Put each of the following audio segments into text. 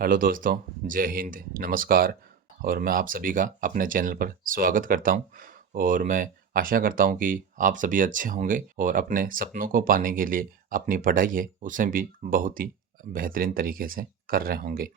Hello दोस्तों, जय हिंद, नमस्कार। और मैं आप सभी का अपने चैनल पर स्वागत करता हूं। और मैं आशा करता हूं कि आप सभी अच्छे होंगे और अपने सपनों को पाने के लिए अपनी पढ़ाई है उसे भी बहुत ही बेहतरीन तरीके से कर रहे होंगे।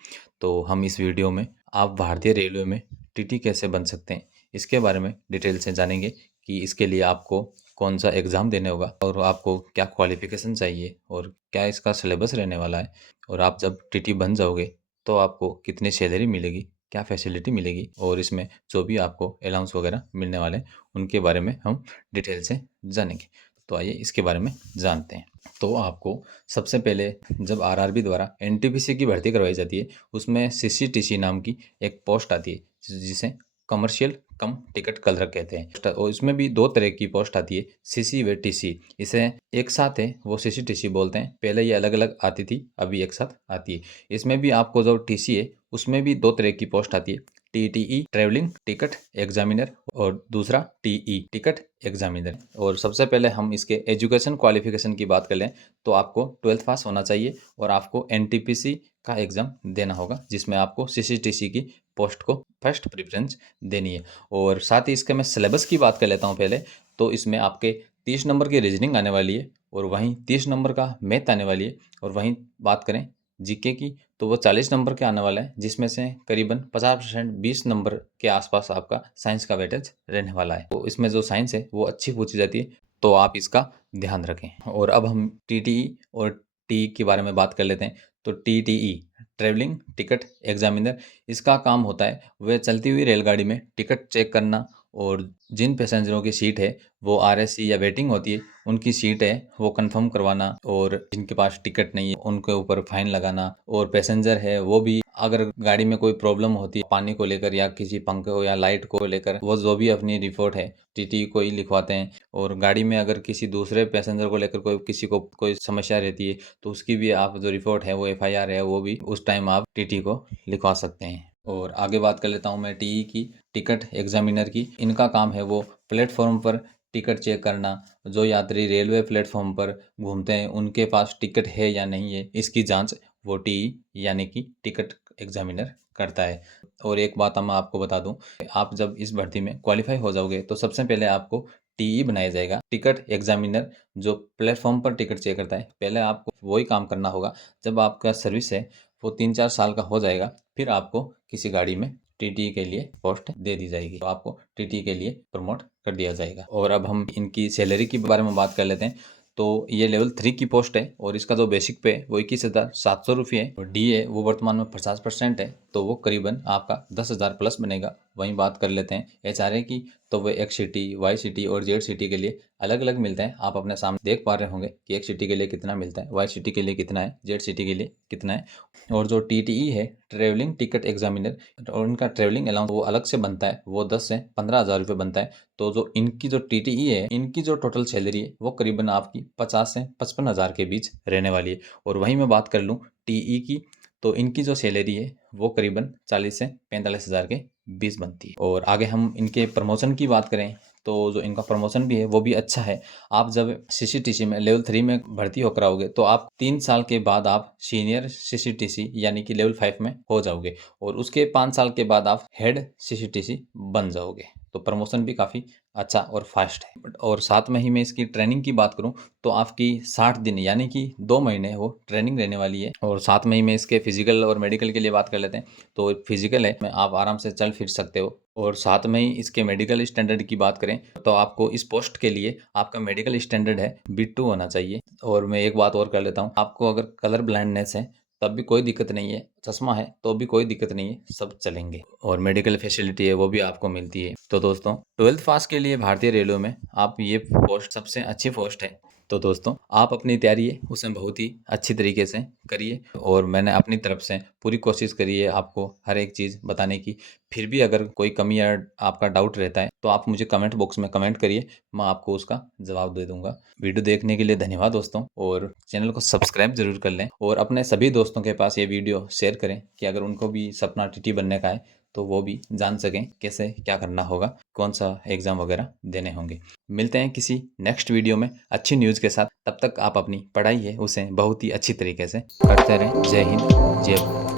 तो हम इस वीडियो में आप भारतीय रेलवे में टीटी कैसे बन सकते हैं इसके बारे में डिटेल से जानेंगे कि इसके लिए आपको कौन सा एग्ज़ाम देने होगा और आपको क्या क्वालिफ़िकेशन चाहिए और क्या इसका सिलेबस रहने वाला है। और आप जब टीटी बन जाओगे तो आपको कितनी सैलरी मिलेगी, क्या फैसिलिटी मिलेगी और इसमें जो भी आपको अलाउंस वगैरह मिलने वाले हैं, उनके बारे में हम डिटेल से जानेंगे। तो आइए इसके बारे में जानते हैं। तो आपको सबसे पहले जब आरआरबी द्वारा एनटीपीसी की भर्ती करवाई जाती है, उसमें सीसीटीसी नाम की एक पोस्ट आती है, जिसे कमर्शियल कम टिकट क्लर्क कहते हैं। और इसमें भी दो तरह की पोस्ट आती है, सीसी व टीसी। इसे एक साथ है वो सीसीटीसी बोलते हैं। पहले ये अलग अलग आती थी, अभी एक साथ आती है। इसमें भी आपको जो टीसी है उसमें भी दो तरह की पोस्ट आती है, टीटीई ट्रेवलिंग टिकट एग्जामिनर और दूसरा टीई टिकट एग्जामिनर। और सबसे पहले हम इसके एजुकेशन क्वालिफिकेशन की बात कर लें तो आपको 12th पास होना चाहिए और आपको एनटीपीसी का एग्ज़ाम देना होगा, जिसमें आपको सीसीटीसी की पोस्ट को फर्स्ट प्रेफरेंस देनी है। और साथ ही इसके मैं सिलेबस की बात कर लेता हूँ पहले। तो इसमें आपके 30 नंबर की रीजनिंग आने वाली है और वहीं 30 नंबर का मैथ आने वाली है। और वहीं बात करें जीके की तो वो 40 नंबर के आने वाला है, जिसमें से करीबन 50% 20 नंबर के आसपास आपका साइंस का वेटेज रहने वाला है। तो इसमें जो साइंस है वो अच्छी पूछी जाती है, तो आप इसका ध्यान रखें। और अब हम टीटीई और टी के बारे में बात कर लेते हैं। तो टीटीई ट्रेवलिंग टिकट एग्जामिनर, इसका काम होता है वह चलती हुई रेलगाड़ी में टिकट चेक करना और जिन पैसेंजरों की सीट है वो आरएससी या वेटिंग होती है उनकी सीट है वो कंफर्म करवाना, और जिनके पास टिकट नहीं है उनके ऊपर फाइन लगाना। और पैसेंजर है वो भी अगर गाड़ी में कोई प्रॉब्लम होती है पानी को लेकर या किसी पंखे को या लाइट को लेकर, वो जो भी अपनी रिपोर्ट है टीटी को ही लिखवाते हैं। और गाड़ी में अगर किसी दूसरे पैसेंजर को लेकर कोई किसी को कोई समस्या रहती है तो उसकी भी आप जो रिपोर्ट है वो एफआईआर है वो भी उस टाइम आप टीटी को लिखवा सकते हैं। और आगे बात कर लेता हूँ मैं टीई की टिकट एग्जामिनर की। इनका काम है वो प्लेटफॉर्म पर टिकट चेक करना। जो यात्री रेलवे प्लेटफॉर्म पर घूमते हैं उनके पास टिकट है या नहीं है, इसकी जांच वो टीई यानी कि टिकट एग्जामिनर करता है। और एक बात मैं आपको बता दूं, आप जब इस भर्ती में क्वालिफाई हो जाओगे तो सबसे पहले आपको टीई बनाया जाएगा, टिकट एग्जामिनर, जो प्लेटफॉर्म पर टिकट चेक करता है। पहले आपको वही काम करना होगा। जब आपका सर्विस है वो 3-4 साल का हो जाएगा, फिर आपको किसी गाड़ी में टीटी के लिए पोस्ट दे दी जाएगी, तो आपको टीटी के लिए प्रमोट कर दिया जाएगा। और अब हम इनकी सैलरी के बारे में बात कर लेते हैं। तो ये लेवल 3 की पोस्ट है और इसका जो बेसिक पे वो 21,700 रुपये है। और डी है वो वर्तमान में 50% है, तो वो करीबन आपका 10,000 प्लस बनेगा। वहीं बात कर लेते हैं एचआरए की, तो वो एक सिटी, वाई सिटी और जेड सिटी के लिए अलग अलग मिलते हैं। आप अपने सामने देख पा रहे होंगे कि एक सिटी के लिए कितना मिलता है, वाई सिटी के लिए कितना है, जेड सिटी के लिए कितना है। और जो टीटीई है ट्रेवलिंग टिकट एग्जामिनर, और उनका ट्रेवलिंग अलाउंस वो अलग से बनता है, वो 10 से 15,000 रुपये बनता है। तो जो इनकी जो टीटीई है, इनकी जो टोटल सैलरी है वो करीबन आपकी 50 से 55,000 के बीच रहने वाली है। और वहीं मैं बात कर लूँ टीई की, तो इनकी जो सैलरी है वो करीबन 40 से 45,000 के बीच बनती है। और आगे हम इनके प्रमोशन की बात करें तो जो इनका प्रमोशन भी है वो भी अच्छा है। आप जब सीसीटीसी में लेवल 3 में भर्ती होकर आओगे तो आप 3 साल के बाद आप सीनियर सीसीटीसी यानी कि लेवल 5 में हो जाओगे, और उसके 5 साल के बाद आप हेड सीसीटीसी बन जाओगे। तो प्रमोशन भी काफ़ी अच्छा और फास्ट है। और साथ में ही मैं इसकी ट्रेनिंग की बात करूं तो आपकी 60 दिन यानी कि 2 महीने वो ट्रेनिंग रहने वाली है। और साथ में ही मैं इसके फिजिकल और मेडिकल के लिए बात कर लेते हैं। तो फिजिकल है में आप आराम से चल फिर सकते हो। और साथ में ही इसके मेडिकल स्टैंडर्ड की बात करें तो आपको इस पोस्ट के लिए आपका मेडिकल स्टैंडर्ड है B2 होना चाहिए। और मैं एक बात और कर लेता हूँ, आपको अगर कलर ब्लाइंडनेस है तब भी कोई दिक्कत नहीं है, चश्मा है तो भी कोई दिक्कत नहीं है, सब चलेंगे। और मेडिकल फैसिलिटी है वो भी आपको मिलती है। तो दोस्तों 12th पास के लिए भारतीय रेलवे में आप ये पोस्ट सबसे अच्छी पोस्ट है। तो दोस्तों आप अपनी तैयारी है उसे बहुत ही अच्छी तरीके से करिए, और मैंने अपनी तरफ से पूरी कोशिश करी है आपको हर एक चीज़ बताने की। फिर भी अगर कोई कमी या आपका डाउट रहता है तो आप मुझे कमेंट बॉक्स में कमेंट करिए, मैं आपको उसका जवाब दे दूंगा। वीडियो देखने के लिए धन्यवाद दोस्तों, और चैनल को सब्सक्राइब जरूर कर लें और अपने सभी दोस्तों के पास ये वीडियो शेयर करें कि अगर उनको भी सपना टीटी बनने का है तो वो भी जान सकें कैसे क्या करना होगा, कौन सा एग्ज़ाम वगैरह देने होंगे। मिलते हैं किसी नेक्स्ट वीडियो में अच्छी न्यूज़ के साथ। तब तक आप अपनी पढ़ाई है उसे बहुत ही अच्छी तरीके से करते रहें। जय हिंद, जय भारत।